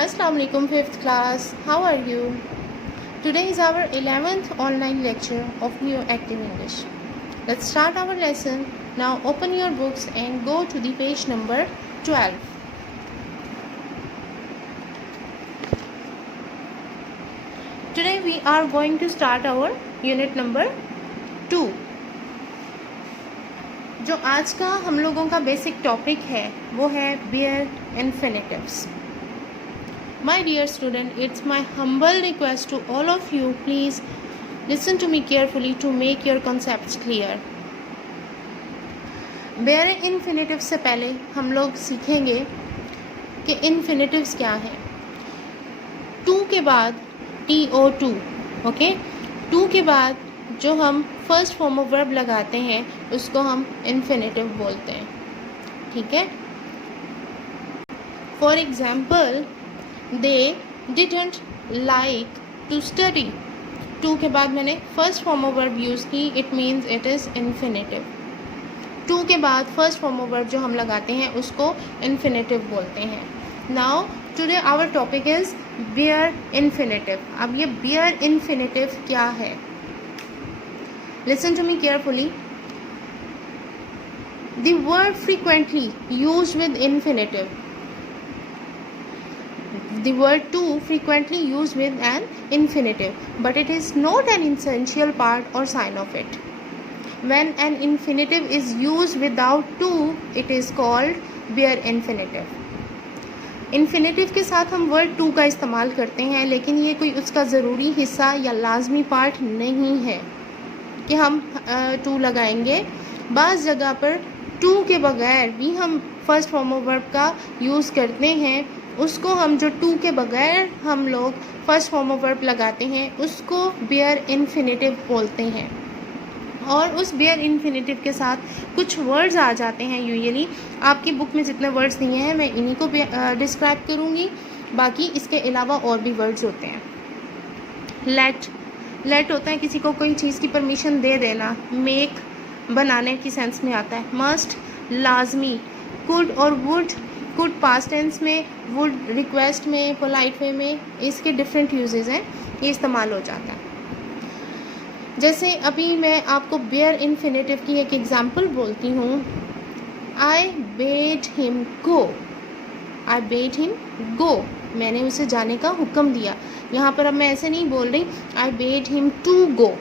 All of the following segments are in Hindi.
Assalamu alaikum 5th class. How are you? Today is our 11th online lecture of New Active English. Let's start our lesson. Now open your books and go to the page number 12. Today we are going to start our unit number 2. जो आज का हम लोगों का बेसिक टॉपिक है वो है bare infinitives. My dear student, it's my humble request to all of you, please listen to me carefully to make your concepts clear. bare infinitive से पहले हम लोग सीखेंगे कि infinitive क्या है. to के बाद to, ओके. to के बाद जो हम फर्स्ट फॉर्म ऑफ वर्ब लगाते हैं उसको हम infinitive बोलते हैं, ठीक है. For example, they didn't like to study. to के बाद मैंने first form of verb use की, it means it is infinitive. to के बाद फर्स्ट फॉर्म ऑफ वर्ब जो हम लगाते हैं उसको इन्फिनेटिव बोलते हैं. Now today our topic is bare infinitive. अब ये bare infinitive क्या है? Listen to me carefully. The word frequently used with infinitive. The word to frequently used with an infinitive, but it is not an essential part or sign of it. When an infinitive is used without to, it is called bare infinitive. Infinitive के साथ हम वर्ड टू का इस्तेमाल करते हैं, लेकिन ये कोई उसका ज़रूरी हिस्सा या लाजमी पार्ट नहीं है कि हम टू लगाएंगे. बाज़ जगह पर टू के बगैर भी हम फर्स्ट फॉर्म ऑफ वर्ब का यूज़ करते हैं. उसको हम जो टू के बगैर हम लोग फर्स्ट फॉर्म ऑफ वर्ब लगाते हैं उसको बेयर इन्फिनेटिव बोलते हैं. और उस बेयर इन्फिनेटिव के साथ कुछ वर्ड्स आ जाते हैं. यूजुअली आपकी बुक में जितने वर्ड्स दिए हैं मैं इन्हीं को डिस्क्राइब करूँगी. बाकी इसके अलावा और भी वर्ड्स होते हैं. लेट होता है किसी को कोई चीज़ की परमिशन दे देना. मेक बनाने की सेंस में आता है. मस्ट लाजमी. कुड और वुड, कुड पास्ट टेंस में, वुड रिक्वेस्ट में, पोलाइट वे में, इसके डिफरेंट यूजेस हैं, ये इस्तेमाल हो जाता है. जैसे अभी मैं आपको बेयर इन्फिनेटिव की एक एग्जांपल बोलती हूँ. आई बेड हिम गो. आई बेड हिम गो, मैंने उसे जाने का हुक्म दिया. यहाँ पर अब मैं ऐसे नहीं बोल रही I bade him to go,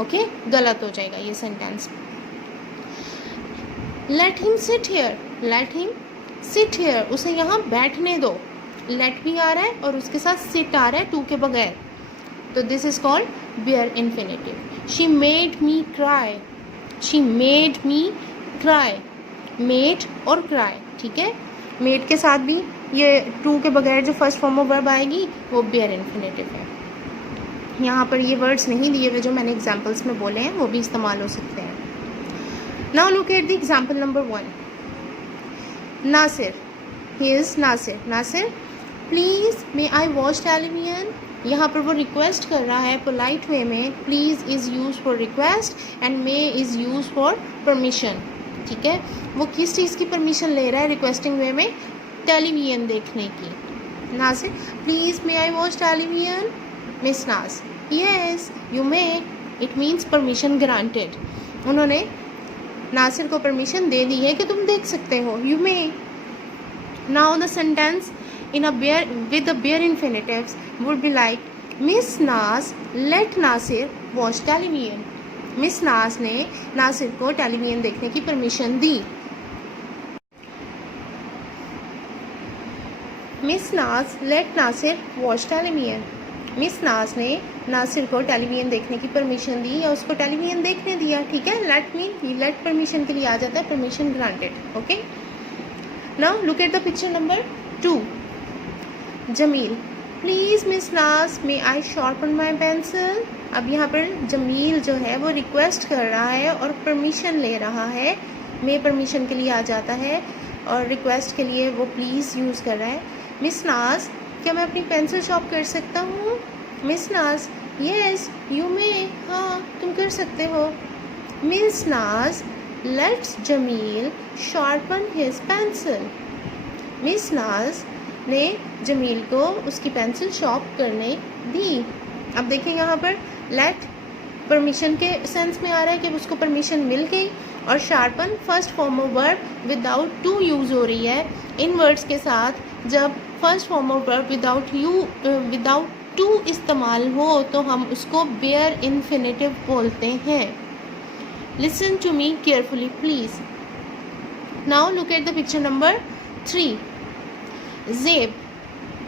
okay, गलत हो जाएगा ये sentence. Let him sit here. Let him sit here, उसे यहाँ बैठने दो. लेट भी आ रहा है और उसके साथ सिट आ रहा है टू के बगैर, तो this is called bare infinitive. She made me cry. She made me cry. Made और क्राई, ठीक है. मेड के साथ भी ये टू के बगैर जो फर्स्ट फॉर्म ऑफ वर्ब आएगी वो बेयर इन्फिनेटिव है. यहाँ पर ये वर्ड्स नहीं दिए हुए जो मैंने एग्जाम्पल्स में बोले हैं, वो भी इस्तेमाल हो सकते हैं. Now look at the example number 1. Nasir. He is Nasir. Nasir, please may I watch television. यहाँ पर वो रिक्वेस्ट कर रहा है पोलाइट वे में. Please is use for request and may is use for permission, ठीक है. वो किस चीज़ की परमिशन ले रहा है रिक्वेस्टिंग वे में? टेलीविजन देखने की. Nasir, please may I watch television. Miss Naz, yes you may. It means permission granted. उन्होंने नासिर को परमिशन दे दी है कि तुम देख सकते हो. You may. Now the sentence in a bare with the bare infinitives would be like Miss Naz let Nasir watch television. Miss Naz ने नासिर को टेलीविजन देखने की परमिशन दी. Miss Naz let Nasir watch television. Miss Naz ने नासिर को टेलीविजन देखने की परमिशन दी या उसको टेलीविजन देखने दिया, ठीक है. लेट परमिशन के लिए आ जाता है permission granted, okay. Now look at the picture number 2. Jamil, please miss Naz may I sharpen my pencil. अब यहाँ पर जमील जो है वो रिक्वेस्ट कर रहा है और परमिशन ले रहा है. मे परमिशन के लिए आ जाता है और रिक्वेस्ट के लिए वो प्लीज़ यूज़ कर रहा है. मिस नाज, क्या मैं अपनी पेंसिल शार्प कर सकता हूँ? मिस नाज, येस यू मे. हाँ तुम कर सकते हो. Miss Naz lets Jamil sharpen his pencil. Miss Naz ने जमील को उसकी पेंसिल शॉर्प करने दी। अब देखिए यहाँ पर लेट परमिशन के सेंस में आ रहा है कि उसको परमिशन मिल गई, और शार्पन first form of verb without to use हो रही है। इन वर्ड्स के साथ जब first form of verb without to इस्तेमाल हो तो हम उसको बेयर इन्फिनेटिव बोलते हैं। Listen to me carefully please. Now look at the picture number 3। Zeb,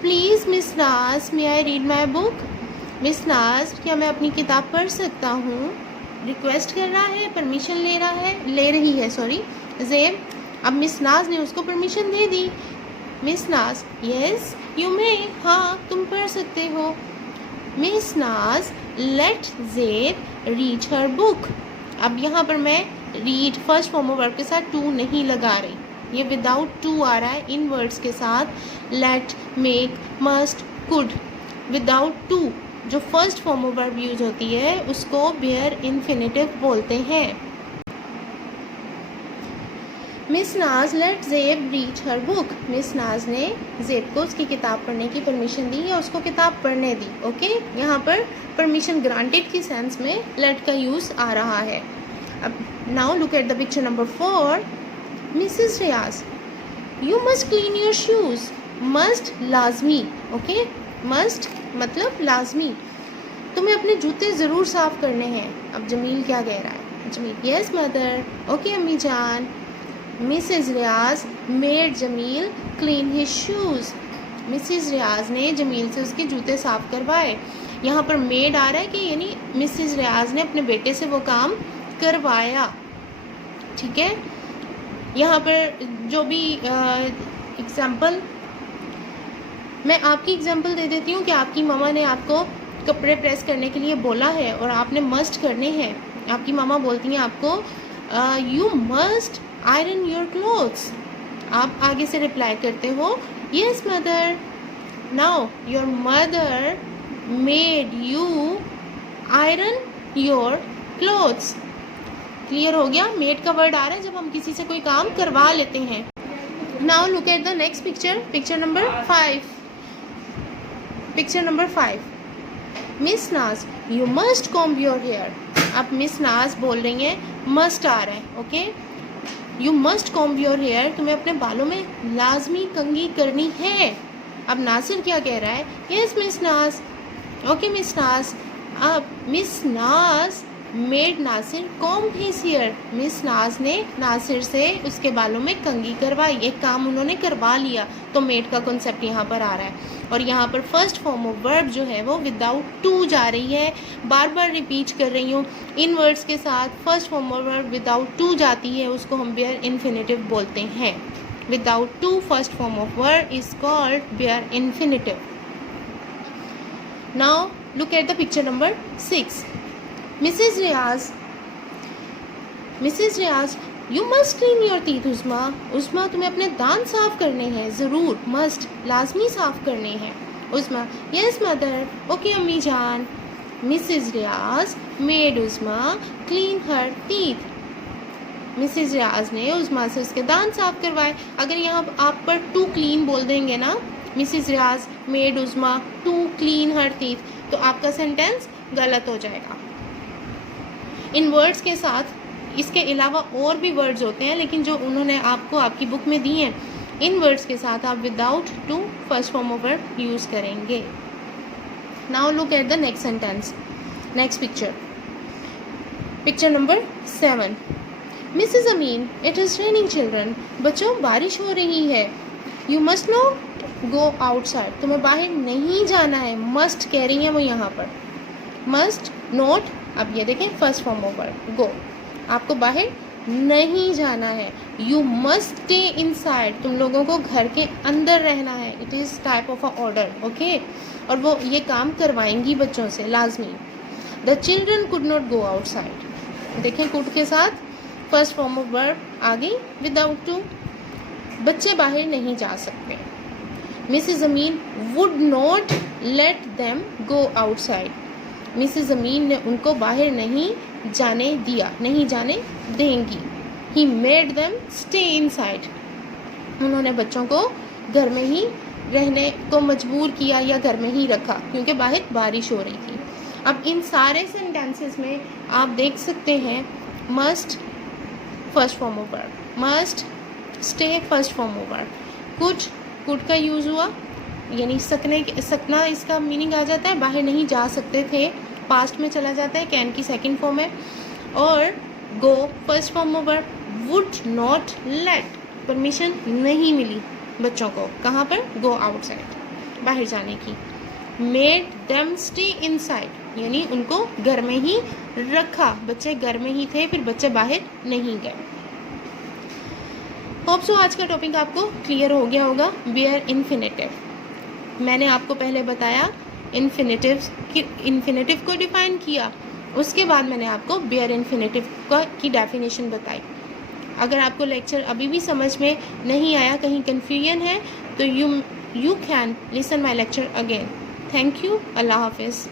please miss Naz may I read my book. Miss Naz, क्या मैं अपनी किताब पढ़ सकता हूँ? रिक्वेस्ट कर रहा है, परमिशन ले रही है ज़ेब। अब मिस नाज ने उसको परमिशन दे दी। मिस नाज, यस यू मे, हाँ तुम पढ़ सकते हो। Miss Naz let Zeb read her book. अब यहाँ पर मैं read first form of verb के साथ टू नहीं लगा रही, ये विदाउट टू आ रहा है इन वर्ड्स के साथ। Let, make, must, could, without to जो first form of verb use होती है उसको बेयर इन्फिनेटिव बोलते हैं। Miss Naz let Zeb read her book. Miss Naz ने ज़ेब को उसकी किताब पढ़ने की परमिशन दी या उसको किताब पढ़ने दी। ओके, यहाँ पर परमिशन ग्रांटेड की सेंस में लेट का यूज़ आ रहा है। अब now look at the picture number 4। Mrs Riaz, you must clean your shoes. Must लाजमी, ओके, मस्ट मतलब लाजमी, तुम्हें अपने जूते ज़रूर साफ़ करने हैं। अब जमील क्या कह रहा है? जमील, यस मदर, ओके अम्मी जान। Mrs Riaz made Jamil clean his shoes. Mrs Riaz ने जमील से उसके जूते साफ़ करवाए। यहाँ पर मेड आ रहा है कि यानी मिसेस रियाज ने अपने बेटे से वो काम करवाया। ठीक है, यहाँ पर जो भी एग्ज़ाम्पल मैं आपकी एग्जांपल दे देती हूँ कि आपकी मामा ने आपको कपड़े प्रेस करने के लिए बोला है और आपने मस्ट करने हैं। आपकी मामा बोलती हैं आपको you must iron your clothes. आप आगे से रिप्लाई करते हो yes mother. Now your mother made you iron your clothes. Clear हो गया? मेड का वर्ड आ रहा है जब हम किसी से कोई काम करवा लेते हैं। Now look at the next picture, picture number 5। Picture number 5। Miss Naz, you must comb your hair. अब मिस नाज बोल रही हैं, मस्ट आ रहा है, okay. You must comb your hair, तुम्हें अपने बालों में लाजमी कंघी करनी है। अब नासिर क्या कह रहा है? Yes Miss Naz, okay Miss Naz. अब miss Naz made Nasir comb his hair. Miss Naz ने नासिर से उसके बालों में कंघी करवाई, एक काम उन्होंने करवा लिया, तो मेड का कॉन्सेप्ट यहाँ पर आ रहा है। और यहाँ पर फर्स्ट फॉर्म ऑफ वर्ब जो है वो विदाउट टू जा रही है। बार बार रिपीट कर रही हूँ, इन वर्ड्स के साथ first form of verb without to जाती है, उसको हम बेयर इन्फिनेटिव बोलते हैं। Without to first form of verb is called bare infinitive. Now look at the picture number 6। Mrs Riaz, you must clean your teeth Usma. Usma, तुम्हें अपने दांत साफ करने हैं, ज़रूर, मस्ट लाजमी साफ करने हैं। उस्मा, यस मदर, ओके अम्मी जान। Mrs Riaz made Usma clean her teeth. Mrs Riaz ने उस्मा से उसके दांत साफ करवाए। अगर यहाँ आप पर टू क्लीन बोल देंगे ना, Mrs Riaz made Usma to clean her teeth, तो आपका सेंटेंस गलत हो जाएगा। इन वर्ड्स के साथ इसके अलावा और भी वर्ड्स होते हैं, लेकिन जो उन्होंने आपको आपकी बुक में दी हैं, इन वर्ड्स के साथ आप without to first form of verb use करेंगे। Now look at the next sentence, next picture, picture number 7। Mrs Amin, it is raining children. बच्चों, बारिश हो रही है। You must not go outside, तुम्हें बाहर नहीं जाना है। मस्ट कह रही हैं वो यहाँ पर, मस्ट नोट। अब ये देखें फर्स्ट फॉर्म ऑफ वर्ब गो, आपको बाहर नहीं जाना है। यू मस्ट स्टे इनसाइड, तुम लोगों को घर के अंदर रहना है। It is type of a order, okay. और वो ये काम करवाएंगी बच्चों से लाजमी। The children could not go outside, देखें कुड के साथ फर्स्ट फॉर्म ऑफ वर्ब आ गई विदाउट टू। बच्चे बाहर नहीं जा सकते। Mrs Amin would not let them go outside, Mrs Amin ने उनको बाहर नहीं जाने दिया, नहीं जाने देंगी। He made them stay inside, उन्होंने बच्चों को घर में ही रहने को मजबूर किया या घर में ही रखा क्योंकि बाहर बारिश हो रही थी। अब इन सारे सेंटेंसेस में आप देख सकते हैं must first form of verb, must stay first form of verb. Could का यूज़ हुआ यानी सकना इसका मीनिंग आ जाता है, बाहर नहीं जा सकते थे, पास्ट में चला जाता है, कैन की सेकंड फॉर्म है। और go first form of verb, would not let, permission नहीं मिली बच्चों को कहाँ पर, गो आउटसाइड, बाहर जाने की। मेड देम स्टे इनसाइड यानी उनको घर में ही रखा, बच्चे घर में ही थे, फिर बच्चे बाहर नहीं गए। होप सो आज का टॉपिक आपको क्लियर हो गया होगा। बेयर इन्फिनेटिव मैंने आपको पहले बताया, इन्फिनेटिव को डिफाइन किया, उसके बाद मैंने आपको बेयर इन्फिनेटिव की डेफिनेशन बताई। अगर आपको लेक्चर अभी भी समझ में नहीं आया, कहीं कन्फ्यूजन है, तो you can listen my lecture again. Thank you. अल्लाह हाफिज़।